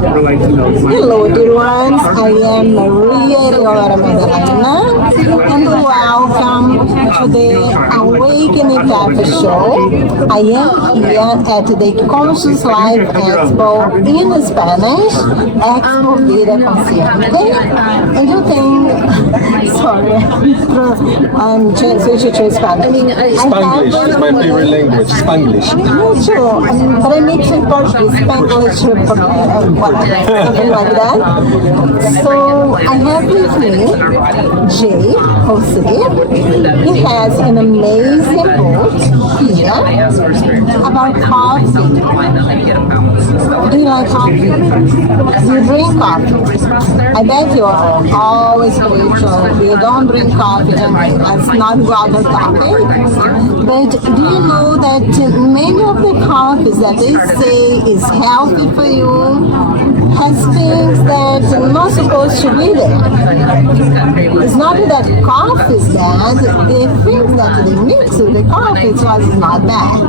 Hello, dear ones. I am Maria Eleonora and welcome to the Awakening Show. I am here at the Conscious Life Expo in Spanish, Expo Vida Consciente. And you can, sorry, I'm switching to Spanish. Spanglish is my favorite language, Spanglish. Me too, but I mix in Portuguese, Spanglish, something like that. So I have with me Jose. He has an amazing book here about coffee. Do you like coffee? Do you drink coffee? I bet you are always spiritual. You don't drink coffee, and that's not rather topic. But do you know that many of the coffees that they say is healthy for you has things that are not supposed to be there? It's not that coffee is bad, the things that they mix with the coffee was not bad.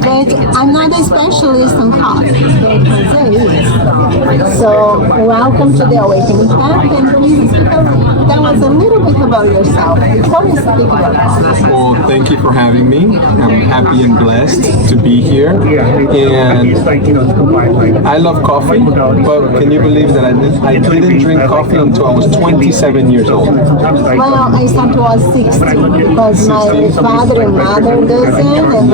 But I'm not a specialist in coffee, but Jose is. So welcome to the Awakening Path, and please tell us a little bit about yourself before we speak about coffee. Well, thank you for having me. I'm happy and blessed to be here. And I love coffee, but can you believe that I didn't drink coffee until I was 27 years old? Well, I started when I was 16 because my father and mother doesn't, and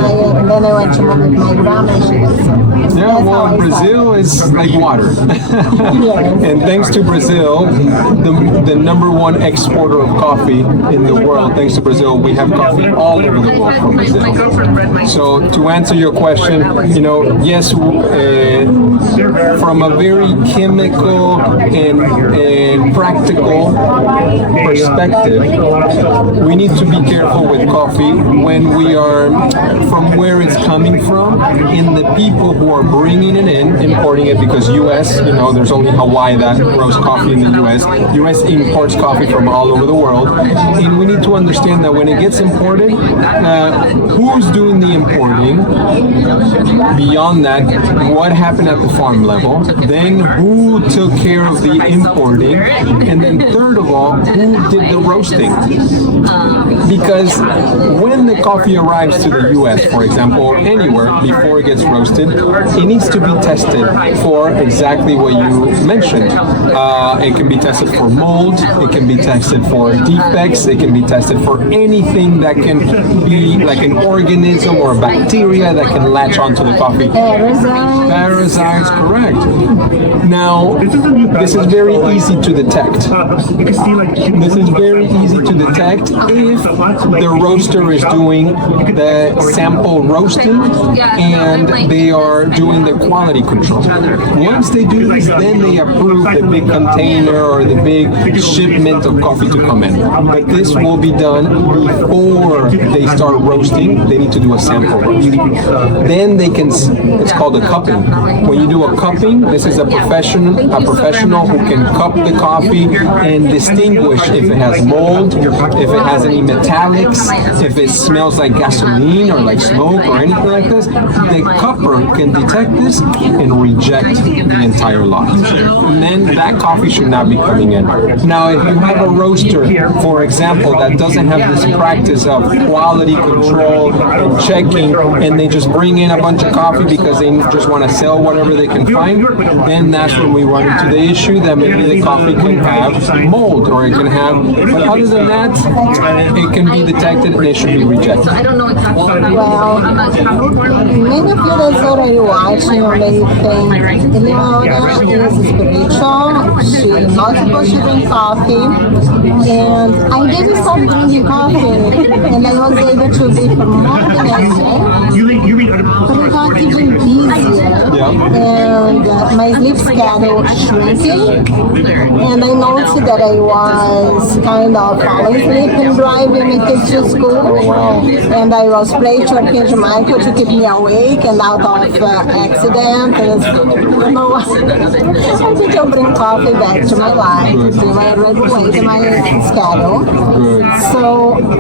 then I went to move with my grandma and she doesn't. Yeah, well, Brazil is like water. Yes. And thanks to Brazil, the number one exporter of coffee in the world, thanks to Brazil, we have coffee all over the world from Brazil. So to answer your question, yes, from a very chemical and practical perspective, we need to be careful with coffee when we are from where it's coming from and the people who are bringing it in, importing it, because U.S., there's only Hawaii that grows coffee in the U.S. U.S. imports coffee from all over the world, and we need to understand that when it gets imported, who's doing the importing? Beyond that, what happened at the farm level? Then who took care of the importing? And then third of all, who did the roasting? Because when the coffee arrives to the U.S., for example, or anywhere before it gets roasted, it needs to be tested for exactly what you mentioned. It can be tested for mold, it can be tested for defects, it can be tested for anything that can be like an organism or a bacteria that can latch onto the coffee. Parasites, correct. Now, this is very easy to detect. This is very easy to detect if the roaster is doing the sample roasting and they are doing the quality control. Once they do this, then they approve the big container or the big shipment of coffee to come in. But this will be done before they start roasting. They need to do a sample roast. Then they can, it's called a cupping. When you do a cupping, this is a professional who can cup the coffee and distinguish if it has mold, if it has any metallics, if it smells like gasoline or like smoke or anything like this. The cupper can detect this and reject the entire lot. And then that coffee should not be coming in. Now, if you have a roaster, for example, that doesn't have this practice of quality control and checking, and they just bring in a bunch of coffee because they just want to sell whatever they can find, then that's when we run into the issue that maybe the coffee can have mold or it can have, but other than that, it can be detected and it should be rejected. Well, many of you that's already watching already think Eleonora is spiritual. She's not supposed to drink coffee. And I didn't stop drinking coffee, and I was able to be for more than a year. But it got even easier. And my sleep schedule shrinking. And I noticed that I was kind of falling asleep and driving my kids to school. And I was praying to Archangel Michael to keep me awake and out of accident. And I think I'll bring coffee back to my life, to my regulate my schedule. So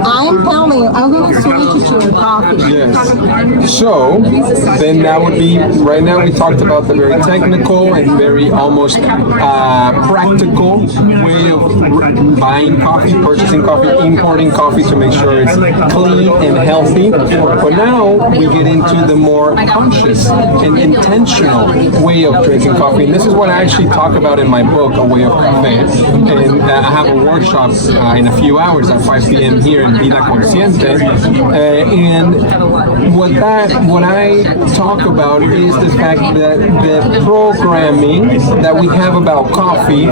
I'm telling you, I'm going to switch to your coffee. Yes. So then that would be, right now we talked about the very technical and very almost practical way of buying coffee, purchasing coffee, importing coffee to make sure it's clean and healthy. But now we get into the more conscious and intentional way of drinking coffee. And this is what I actually talk about in my book, A Way of Cafe. And I have a workshop in a few hours at 5 p.m. here in Vida Consciente. And what I talk about is the fact that the programming that we have about coffee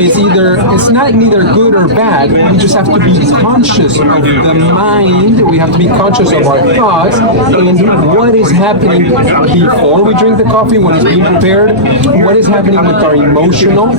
is it's not neither good or bad. We just have to be conscious of the mind. We have to be conscious of our thoughts and what is happening before we drink the coffee, when it's being prepared, what is happening with our emotional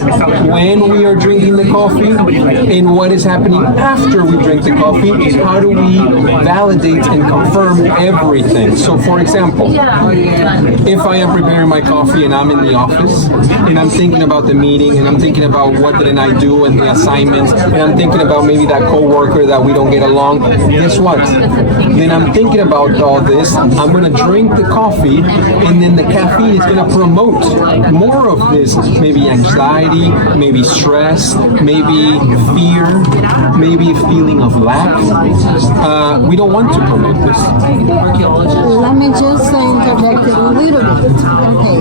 when we are drinking the coffee, and what is happening after we drink the coffee. How do we validate and confirm everything? So for example, if I am preparing my coffee and I'm in the office and I'm thinking about the meeting and I'm thinking about what did I do and the assignments, and I'm thinking about maybe that coworker that we don't get along, guess what? Then I'm thinking about all this, I'm going to drink the coffee, and then the caffeine is going to promote more of this, maybe anxiety, maybe stress, maybe fear, maybe a feeling of lack. We don't want to promote this. Let me just interject a little bit. Okay.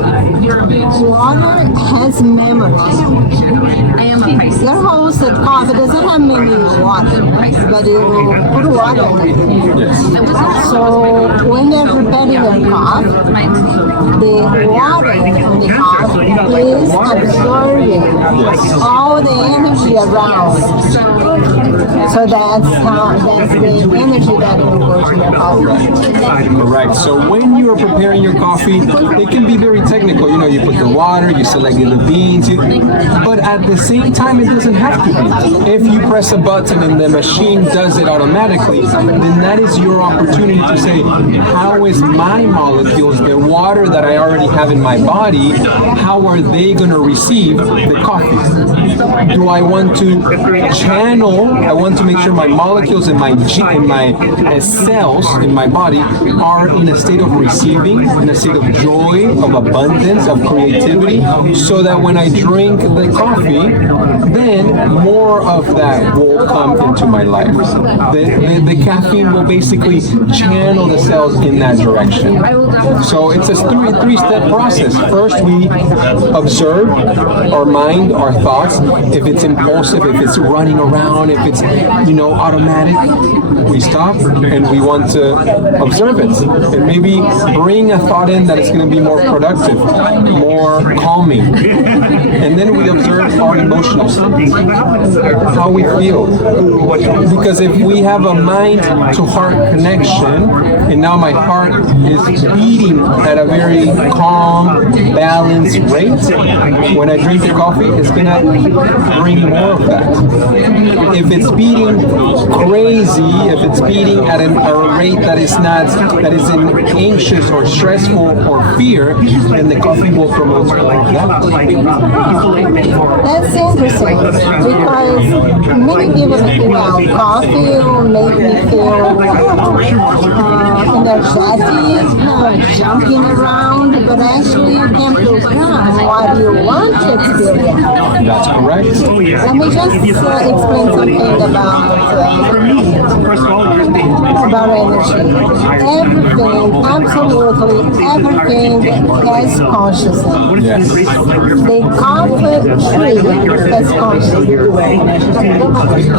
Water has memory. Your host at coffee doesn't have many water, but you put water in it. Yes. So when they're preparing your coffee, the water in the coffee is absorbing all the energy around. So that's the energy that will go to your coffee. Correct. So when you are preparing your coffee, it can be very technical. You know, you put the water, you select the beans, but at the same time, it doesn't have to be. If you press a button and the machine does it automatically, then that is your opportunity to say, how is my molecules, the water that I already have in my body, how are they going to receive the coffee? Do I want to channel? I want to make sure my molecules in my cells in my body are in a state of receiving, in a state of joy, of abundance, of creativity, so that when I drink the coffee, then more of that will come into my life. The caffeine will basically channel the cells in that direction. So it's a three-step process. First, we observe our mind, our thoughts. If it's impulsive, if it's running around, if it's automatic, we stop and we want to observe it and maybe bring a thought in that is going to be more productive, more calming. And then we observe our emotional states, how we feel. Because if we have a mind to heart connection, and now my heart is beating at a very calm, balanced rate, when I drink the coffee, it's going to bring more of that. If it's beating crazy, if it's beating at a rate that is anxious or stressful or fear, then the coffee will promote more of that. That's interesting because many people think, coffee will make me feel energetic, jumping around, but actually you can program what you want to experience. That's correct. Let me just explain something about energy. Everything, absolutely everything has consciousness. Yes. The coffee tree has consciousness.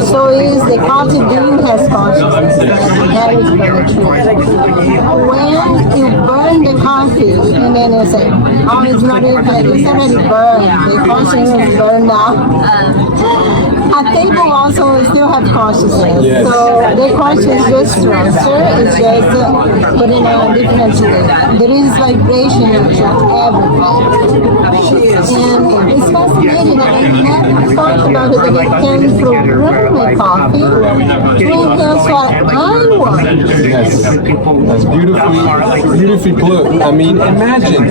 So is the coffee bean has consciousness. That is for the tree. When you burn the coffee, and then you say, oh, it's not even, it's already burned. The consciousness is burned now. A table also still have consciousness. Yes. So the consciousness is just transfer, it's just put in a different way. There is vibration into everything. And it's fascinating that I never thought about it, that it can program the coffee to enhance what I want. Yes, that's beautifully put. I mean, imagine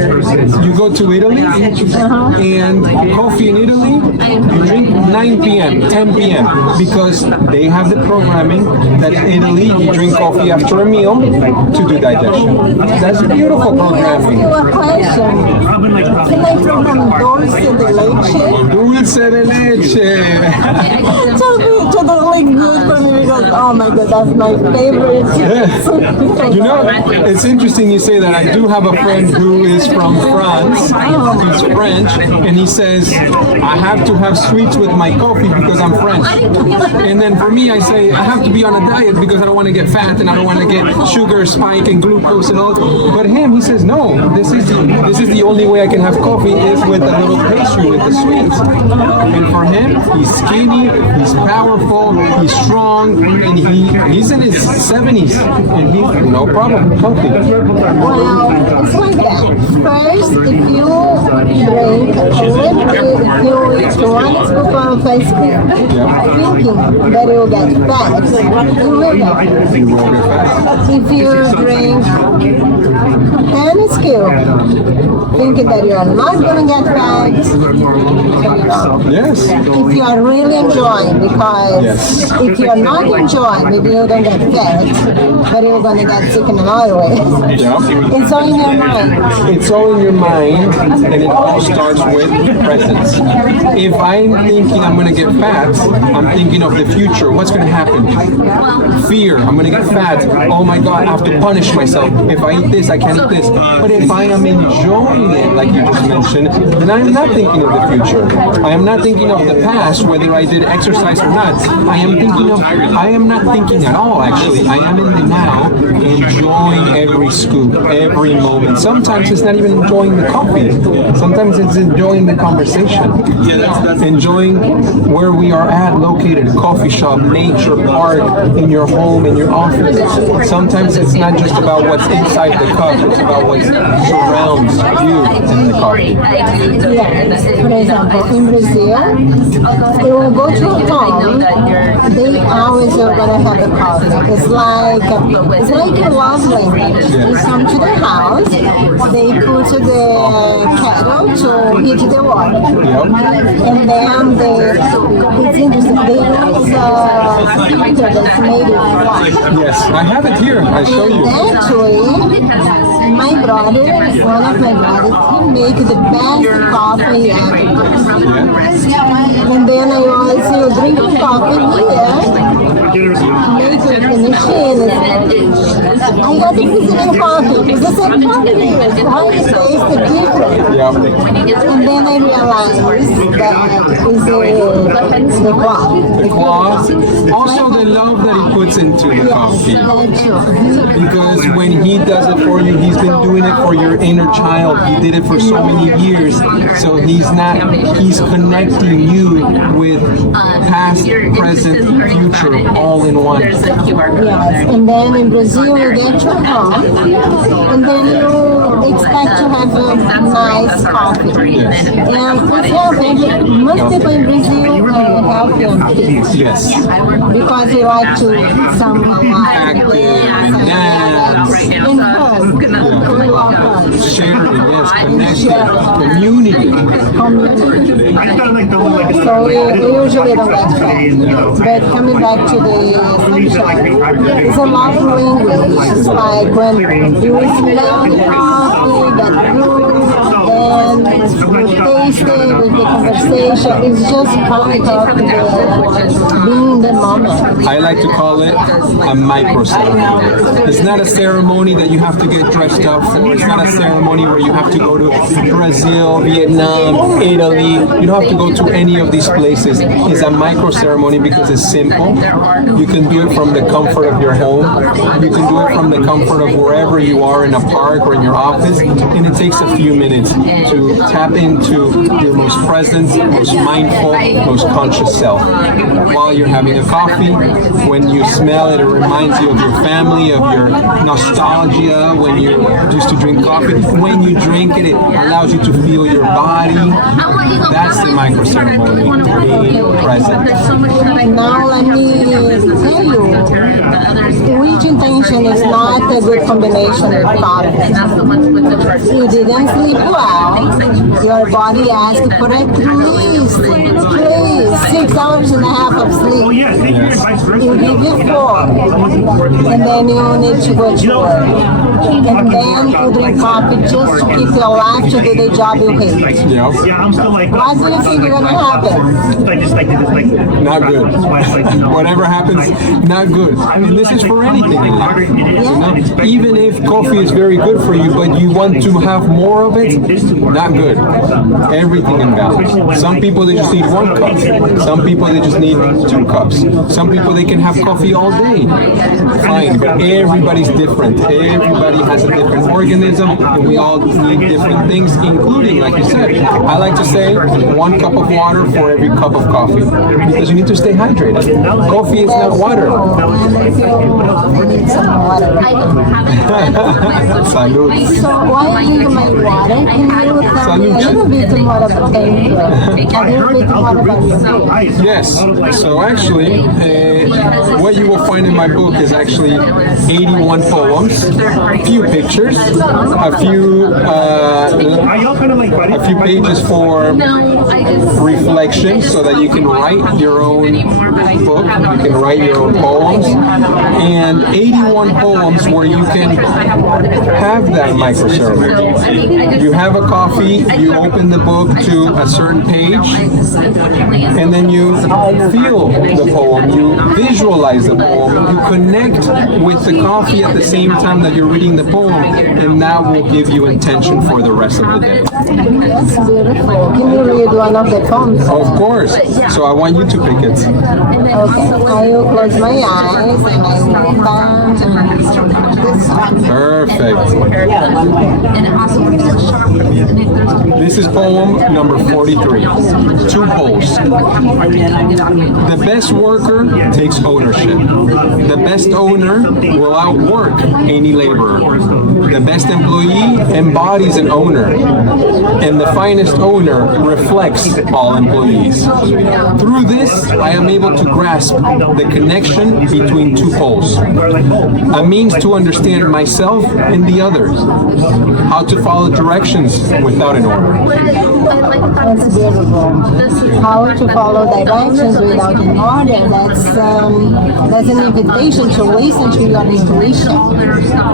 you go to Italy and coffee in Italy, you drink 9 p.m., 10 p.m. because they have the programming that in Italy you drink coffee after a meal to do digestion. That's beautiful programming. Let me ask you a question. Can I program dulce de leche? Dulce de leche. Totally good for me because, oh my god, that's my favorite. You know, it's interesting you say that. I do have a friend who is from France. He's French, and he says, I have to have sweets with my coffee because I'm French. And then for me, I say, I have to be on a diet because I don't want to get fat and I don't want to get sugar spike and glucose and all. But he says, no, this is the only way I can have coffee is with a little pastry with the sweets. And for him, he's skinny, he's powerful, he's strong, and he's in his 70s, and he's no problem, healthy. Well, it's like that. First, if you drink a little bit, if you want to scoop of ice cream, thinking that you will get fat, you will get fat. If you drink 10 scoop, thinking that you are not going to get fat, Yes. if you are really enjoying, because if you are not enjoying, maybe you don't get fat, but you're going to get sick in another way. It's all in your mind. It's all in your mind, and it all starts with presence. If I'm thinking I'm going to get fat, I'm thinking of the future. What's going to happen? Fear. I'm going to get fat. Oh my God, I have to punish myself. If I eat this, I can't eat this. But if I am enjoying it, like you just mentioned, then I am not thinking of the future. I am not thinking of the past, whether I did exercise or not. I am not thinking at all, actually. I am in the now, enjoying every scoop, every moment. Sometimes it's not even enjoying the coffee. Sometimes it's enjoying the conversation. Enjoying where we are at, located, coffee shop, nature, park, in your home, in your office. Sometimes it's not just about what's inside the cup, it's about what surrounds you in the coffee. Yes. For example, in Brazil, they will go to a home, they always are going to have a coffee. It's like a love language. You come to the house, they put the kettle to heat the water. And then it's interesting, they use a filter that's made of water. Yes, I have it here. I show you. Actually, my brother, one of my brothers, he makes the best coffee ever. And then I also drink coffee here, make it in the machine. I got the Brazilian coffee. It's the same coffee. How it tastes different. And then I realized that is the cloth. The cloth. Also the love that he puts into the coffee. Because when he does it for you, he's been doing it for your inner child. He did it for so many years. So he's connecting you with past, present, future, all in one. Yes, and then in Brazil you get your home, and then you expect to have a nice coffee. Yes. And it's healthy. Most people in Brazil are healthy and fit. Yes. Because we like to eat some Active and dance. and hug. We love hugs. Sharing, yes, connection, community. So we usually don't get fat. But coming back to the sunshine, it's a love language. It's like when you smell the coffee, that room, then you taste it with the conversation. It's just part of being in the moment. I like to call it a micro ceremony. It's not a ceremony that you have to get dressed up for. It's not a ceremony where you have to go to Brazil, Vietnam, Italy. You don't have to go to any of these places. It's a micro ceremony because it's simple. You can do it from the comfort of your home. You can do it from the comfort of wherever you are, in a park or in your office. And it takes a few minutes to tap into your most present, most mindful, most conscious self. While you're having a coffee, when you smell it, it reminds you of your family, of your nostalgia when you used to drink coffee. When you drink it, it allows you to feel your body. That's the micro ceremony, being present. Now let me tell you, which intention is not a good combination of coffee. You didn't sleep well, your body asks for at least 6 hours and a half of sleep. You give it 4, and then you need to go to work. And then you drink coffee just to keep your life to do the job you hate. Yeah. What do you think is going to happen? Not good. Whatever happens, not good. And this is for anything in life. You know? Even if coffee is very good for you, but you want to have more of it, not good. Everything in balance. Some people, they just need 1 cup. Some people, they just need 2 cups. Some people, they can have coffee all day. Fine, but everybody's different. Everybody has a different organism, and we all need different things, including, like you said, I like to say 1 cup of water for every cup of coffee, because you need to stay hydrated. Coffee is not water. Salud. So while I drink my water, can you tell me a little bit more about yourself? Yes. So actually, what you will find in my book is actually 81 poems, a few pictures, a few pages for reflection, so that you can write your own book, you can write your own poems, and 81 poems where you can have that microsermon. You have a coffee, you open the book to a certain page, and then you feel the poem, you visualize the poem, you connect with the coffee at the same time that you're reading the poem, and that will give you intention for the rest of the day. That's beautiful. Can you read one of the poems? Of course. So I want you to pick it. Okay. I will close my eyes and I will open this one. Perfect. This is poem number 43. 2 poles. The best worker takes ownership. The best owner will outwork any laborer. The best employee embodies an owner, and the finest owner reflects all employees. Through this, I am able to grasp the connection between 2 poles, a means to understand myself and the others, how to follow directions without an order. That's beautiful. How to follow directions without an order. That's an invitation to listen to your intuition.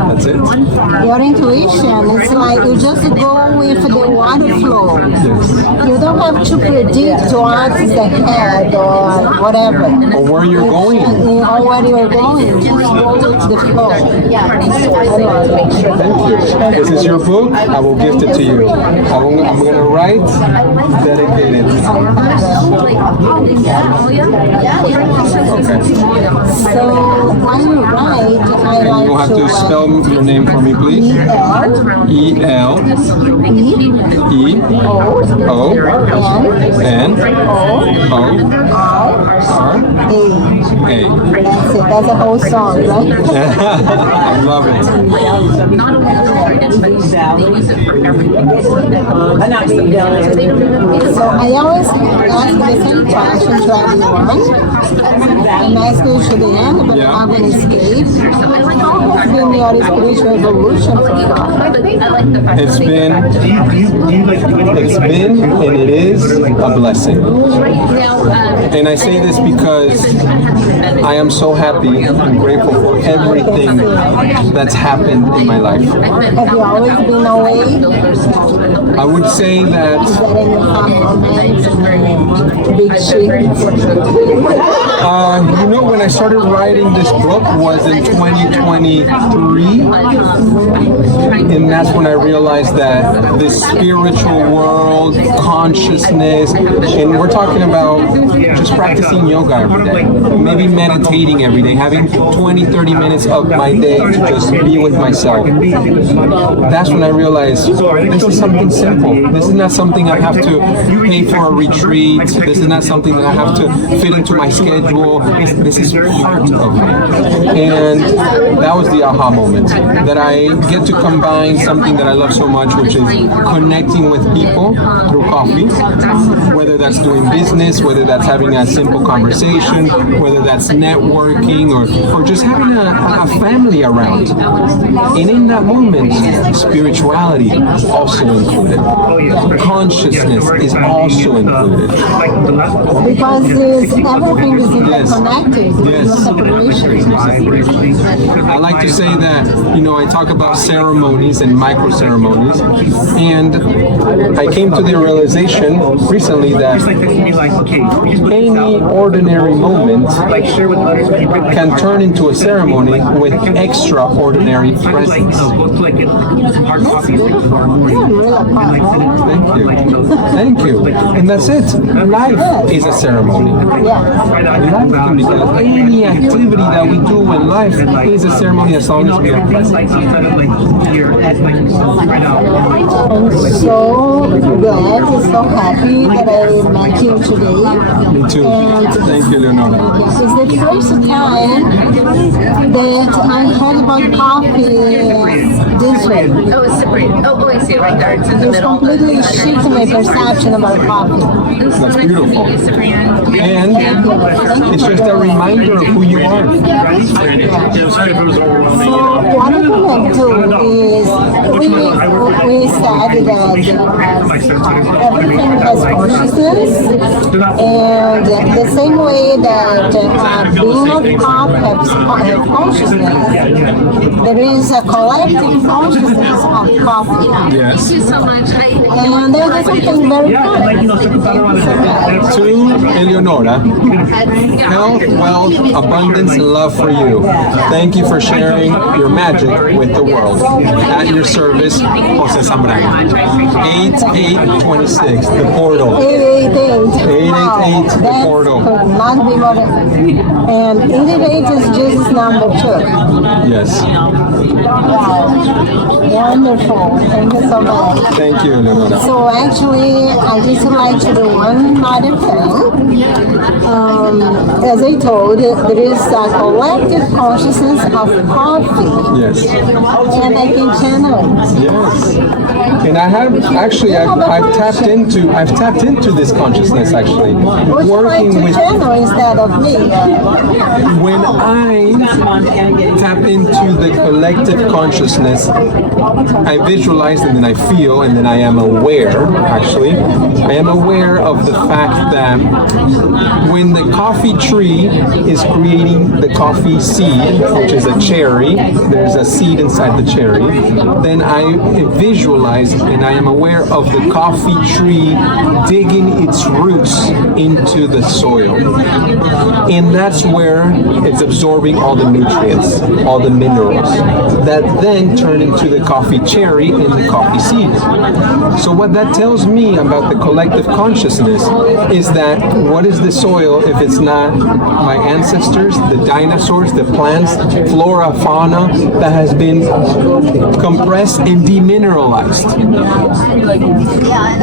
That's it. Your intuition, it's like you just go with the water flow. You don't have to predict what's ahead or whatever. Or where you're going. Or where you're going. Just go with the flow. Thank you. This is your book. I will gift it to you. I'm going to write, dedicate it. Okay. So when you write, I like You'll have to spell your name for me, please. E-L E-O-N-O-R-A. That's it. That's a whole song, right? I love it. So I always ask the same question to everyone. I'm asking you to the end, but I'm going to escape. How has been your spiritual evolution so far? It's been and it is a blessing. And I say this because I am so happy and grateful for everything that's happened in my life. Have you always been away? I would say that Is there any big shifts? when I started writing this book was in 2023, and that's when I realized that this spiritual world, consciousness, and we're talking about just practicing yoga every day, maybe meditating every day, having 20-30 minutes of my day to just be with myself. That's when I realized this is something simple. This is not something I have to pay for a retreat. This is not something that I have to fit into my schedule. This is part of me. And that was the aha moment, that I get to combine something that I love so much, which is connecting with people through coffee, whether that's doing business, whether that's having a simple conversation, whether that's networking, or just having a family around. And in that moment, spirituality also included. included. Consciousness is also included. Because everything is interconnected. Yes. No separation. I like to say that, I talk about ceremonies and micro ceremonies, and I came to the realization recently that any ordinary moment can turn into a ceremony with extraordinary presence. Thank you. And that's it. Life is a ceremony. Life can be any activity that we do in life is a ceremony as long as we are present. I'm so glad and so happy that I met you today. Me too. And thank you, Eleonora. it's the first time that I heard about coffee this way. Oh, it's separate. Oh, I see. Right there. It's in the It's middle. completely shifted my perception about coffee. That's beautiful. And it's just a reminder of who you are. So what I'm going to do is we said that everything has consciousness, and the same way that being of cup has consciousness, there is a collective consciousness of coffee. Yes. Thank you so much. And there's something very good. To Eleonora, health, wealth, abundance, and love for you. Thank you for sharing your magic with the world. At your service, Jose Zambrano. 8826, the portal. 888, the That portal. could not be more. And 88 is Jesus number 2. Yes. Wow. Wonderful. Thank you so much. Thank you, Eleonora. So actually, I just would like to do one other thing. As I told, there is a collective consciousness of coffee. Yes. And I can channel it. Yes. And I have actually I've tapped into this consciousnly actually. Would you like Working to with channel instead of me? when I tap into the collective consciousness, I visualize and then I feel and then I am aware, actually. I am aware of the fact that when the coffee tree is creating the coffee seed, which is a cherry, there's a seed inside the cherry, then I visualize and I am aware of the coffee tree digging its roots into the soil. And that's where it's absorbing all the nutrients, all the minerals, that then turn into the coffee cherry and the coffee seed. So what that tells me about the collective consciousness is that what is the soil if it's not my ancestors, the dinosaurs, the plants, flora, fauna that has been compressed and demineralized.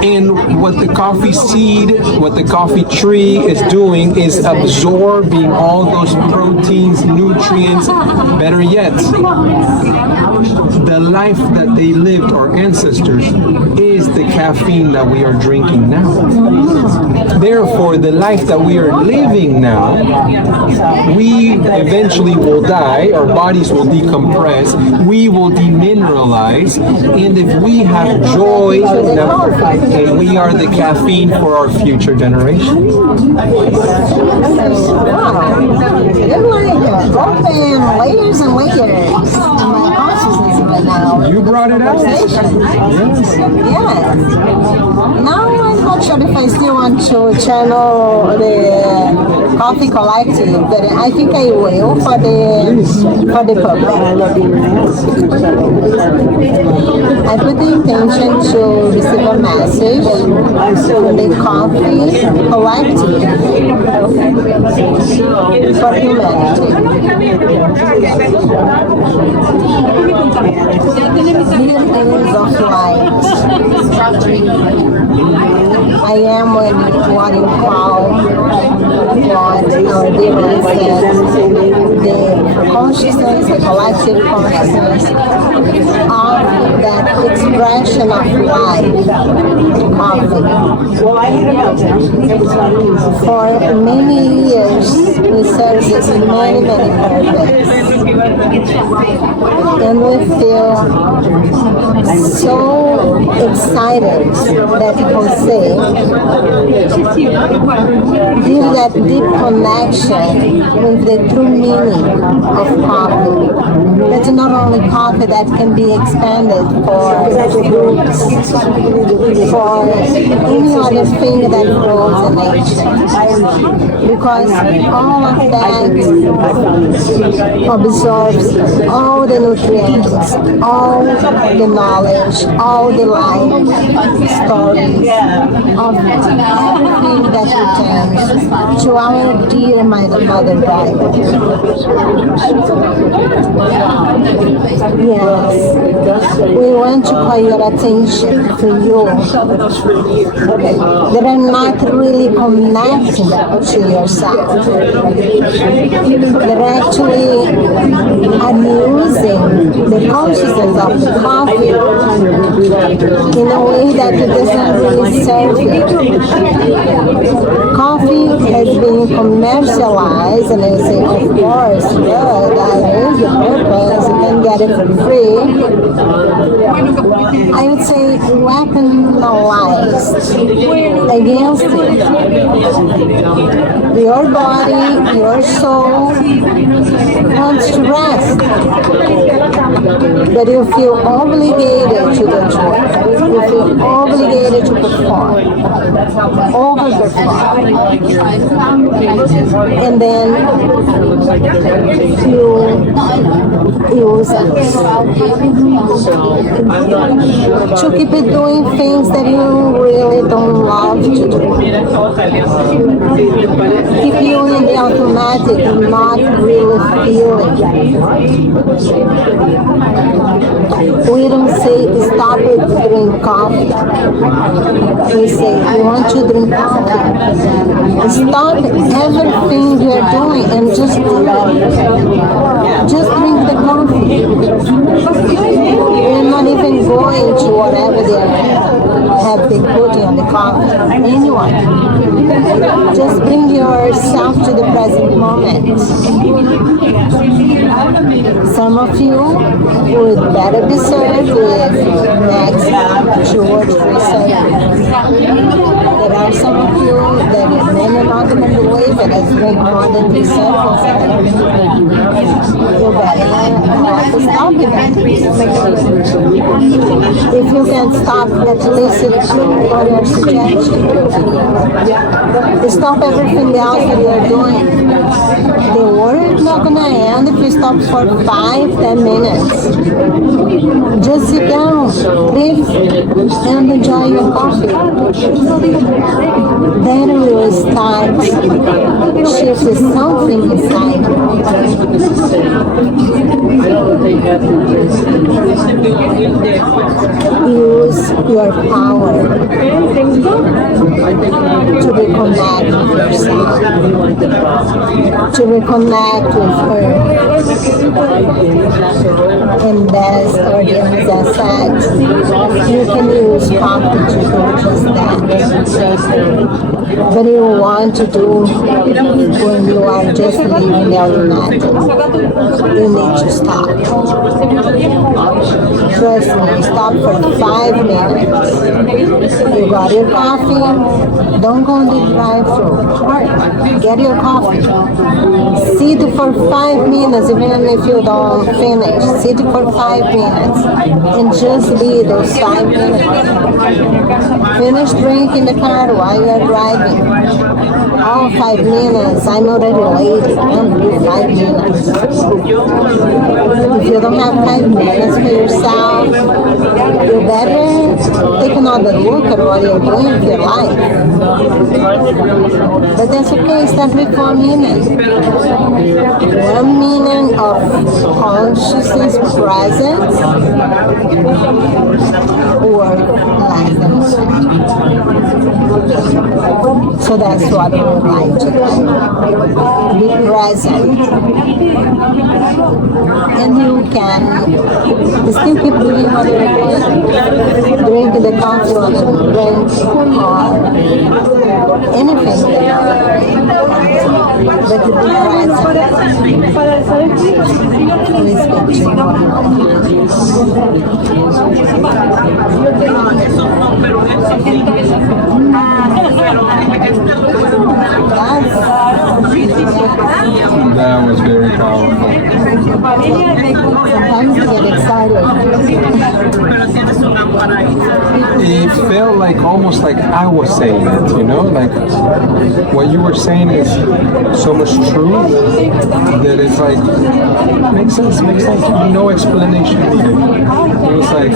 And what the coffee seed, what the coffee tree is doing is absorbing all those proteins, nutrients, better yet, the life that they lived, our ancestors, is the caffeine that we are drinking now. Therefore, the life that we are living now, we eventually will die, our bodies will decompress, we will demineralize, and if we have joy, then we are the caffeine for our future generations. Wow. You're like open layers and layers in my consciousness right now. You brought it out. Yes. Yes. Now I'm not sure if I still want to channel the Coffee Collective, but I think I will for the program. I put the intention to receive a message from the Coffee Collective for humanity. Millions of light. I am what you call what our demons said, the consciousness, the collective consciousness of that expression of life, coffee. For many years, we serve this many purposes. And we feel so excited that Jose gives that deep connection with the true meaning of coffee. That's not only coffee that can be expanded for fruits, for any other thing that grows in nature. Because all of that absorbs all the nutrients, all the knowledge, all the life stories of everything that pertains to our dear Mother Bible. Yes, we want to call your attention to you that are not really connecting to yourself. That actually are using the consciousness of the coffee in a way that it doesn't really serve you. Coffee has been commercialized, and I say, of course, good, that is the purpose, you can get it for free. I would say weaponized against it. Your body, your soul wants to rest, but you feel obligated to do it. You feel obligated to perform, overperform, and then you use it to keep it doing things that you really don't love to do. Keep you in the automatic and not really feeling. We don't say stop it, drink coffee. We say you want to drink coffee. Stop everything you're doing and just do it. Just drink the coffee. You're not even going to whatever they have been putting on the coffee. Anyone. Just bring yourself to the present moment. Some of you would better be served with next 2 or 3 servings. There are some of you that may not even believe it has been more than 3 servings. You better not stop it. If you can stop, at least it's for your suggestion. Stop everything else that you're doing. The world's not gonna end if you stop for 5-10 minutes. Just sit down, breathe, and enjoy your coffee. Then we will start shifting something inside. Use your power to reconnect with yourself, to reconnect with her. And as Ordiana said, you can use coffee to do just that. But you want to do when you are just living the automatic. You need to stop. Trust me, stop for 5 minutes. You got your coffee, don't go in the drive-thru. Get your coffee. Sit for 5 minutes, even if you don't finish. Sit for 5 minutes and just be those 5 minutes. Finish drinking the car while you are driving. Oh, 5 minutes, I'm already late. Don't do 5 minutes. If you don't have 5 minutes for yourself, you better take another look at what you're doing with your life. But that's okay, start with 1 minute. 1 minute of consciousness presence or less than. So that's what we would like to do. Be present. And you can still keep doing what you're doing. Drink the coffee or the drink or anything. But be present. That was very powerful. Sometimes you get excited. It felt like almost like I was saying it, you know, like what you were saying is so much true that it's like makes sense, no explanation needed. It was like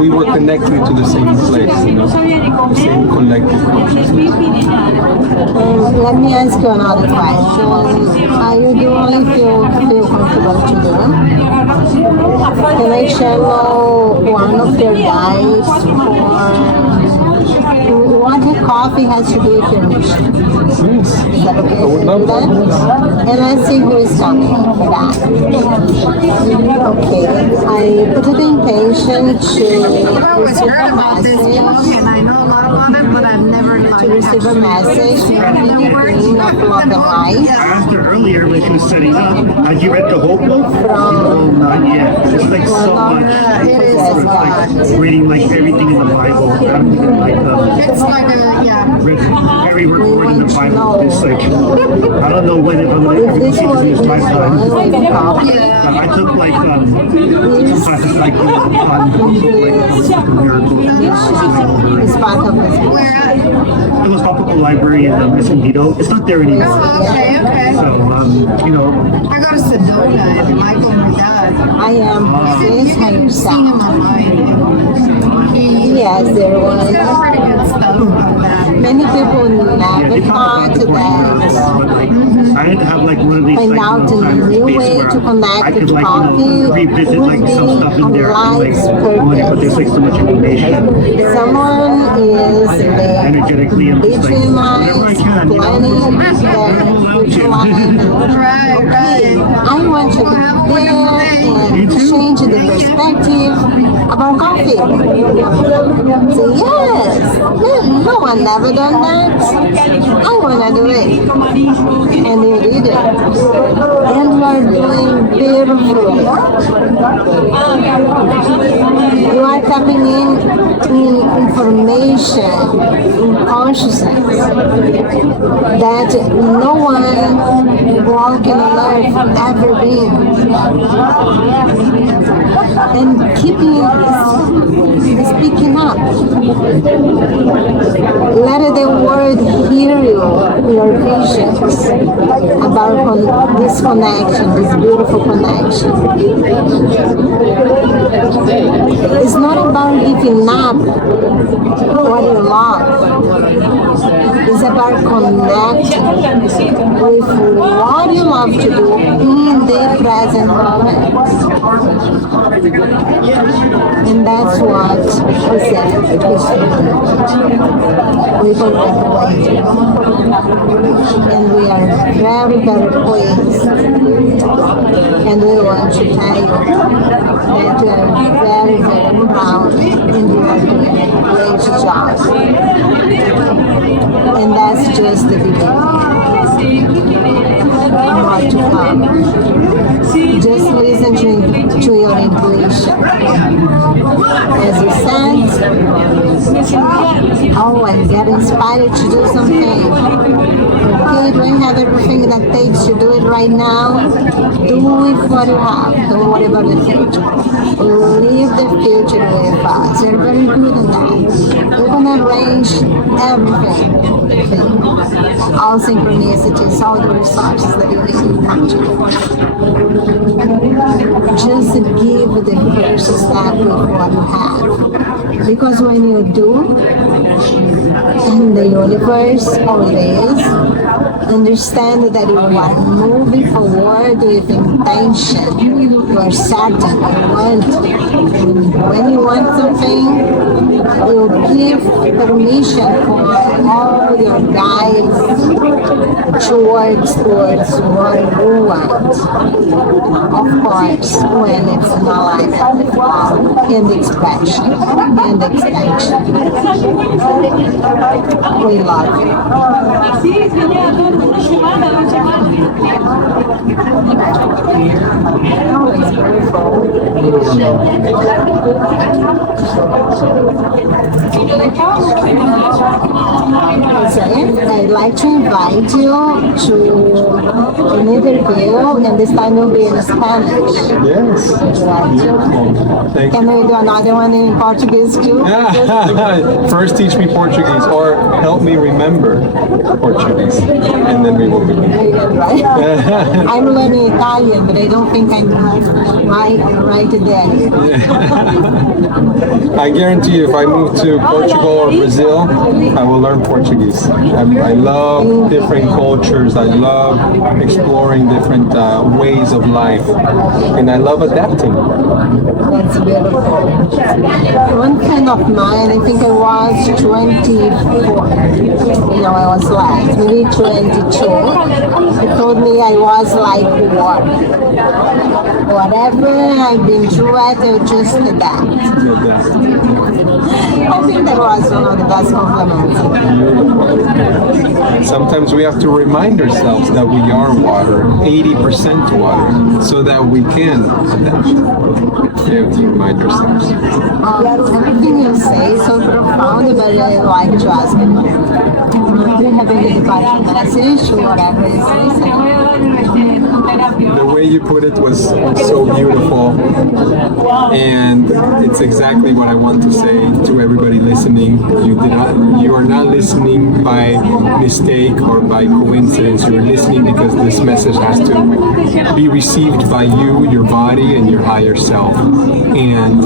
we were connecting to the same place, you know, the same collective consciousness. Let me ask you another question. Are you doing if you feel comfortable to do? Can I channel one of your guys for what the coffee has to do with your mission? Yes. Is that okay? I would love that. And let's see who is coming for that. Okay, I put the intention to receive a message. And I know a lot about it, but I've never To receive a message from anything of love and light. I asked her earlier when she was setting up, had you read the whole book? No, not yet. It's like so much. It's like reading like everything in the Bible. I don't even like it's like a, yeah. every word in the Bible. It's like, I don't know when I'm going to This read was this lifetime. Yeah. I took like some classes like on miracles. It's part of it. Where at? It was up at the library in Escondido. It's not there anymore. Oh, okay, okay. So, you know, I go to Sedona and Michael, my dad. I am You can see him herself. online. Yes, there He's was. got pretty good stuff about that. Many people never thought that I had to have like one of these find like, out a new way to connect I could with like coffee revisit would like be some stuff in on there and, like life's on it, but there's purpose. like so much information Someone is energetically. I'm just like between whatever I minds can, you planning know. their future life. Right, right. I want to go there and change the perspective about coffee. So yes, no one never done that. I wanna do it, and you did it, and you are doing beautifully. You are tapping in information, in consciousness that no one walking on earth ever been. And keeping speaking up. Let the world hear you, your visions about this connection, this beautiful connection. It's not about giving up what you love. It's about connecting with what you love to do in the present moment. And that's what we said. We connect away. And we are very, very pleased. And we want to tell you that we are very, very proud and you are doing a great job. And that's just the beginning. More to come. Just listen to your intuition. As you sense, oh, and get inspired to do something. Okay, do I have everything that takes to do it right now? Do with what you have. Don't worry about the future. Leave the future with us. You're very good at that. You're gonna arrange everything. All synchronicities, all the resources that you need to capture. Just give the first step with what you have. Because when you do, in the universe always, understand that you are moving forward with intention. You are certain you want. When you want something, you give permission for all your guides towards what you want. Of course, when it's in alignment in the expression and expansion. We love you. I'd like to invite you to an interview, and this time will be in Spanish. Yes. Beautiful. Thank Can we do another one in Portuguese too? you. First, teach me Portuguese, or help me remember Portuguese, and then we will begin. Right? I'm learning Italian, but I don't think I'm right there. I guarantee you, if I move to Portugal or Brazil, I will learn Portuguese. I love different cultures. I love exploring different ways of life, and I love adapting. That's beautiful. One friend of mine, I think I was 24. I was like maybe 22. He told me I was like water. Whatever I've been through, I just adapt. I think that was one of the best compliments. Sometimes we have to remind ourselves that we are water, 80% water, so that we can adapt. We have to remind ourselves. Everything you say is so profound, but I like to ask you. Do you have any departure message or whatever is listening? The way you put it was so beautiful, and it's exactly what I want to say to everybody listening. You are not listening by mistake or by coincidence. You're listening because this message has to be received by you, your body, and your higher self. And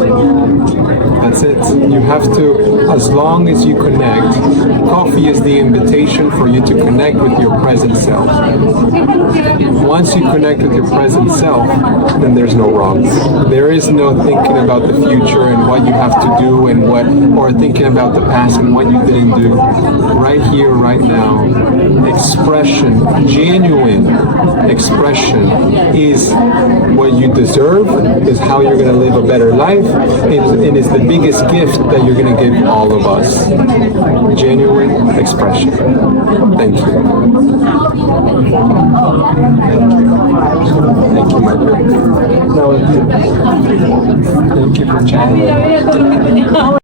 that's it. You have to, as long as you connect, coffee is the invitation for you to connect with your present self. Once you connect with your present self, then there's no wrong. There is no thinking about the future and what you have to do and or thinking about the past and what you didn't do. Right here, right now, expression, genuine expression is what you deserve, is how you're going to live a better life, and it's the biggest gift that you're going to give all of us. Genuine expression. Thank you. Thank you, my friend. Thank you for chatting.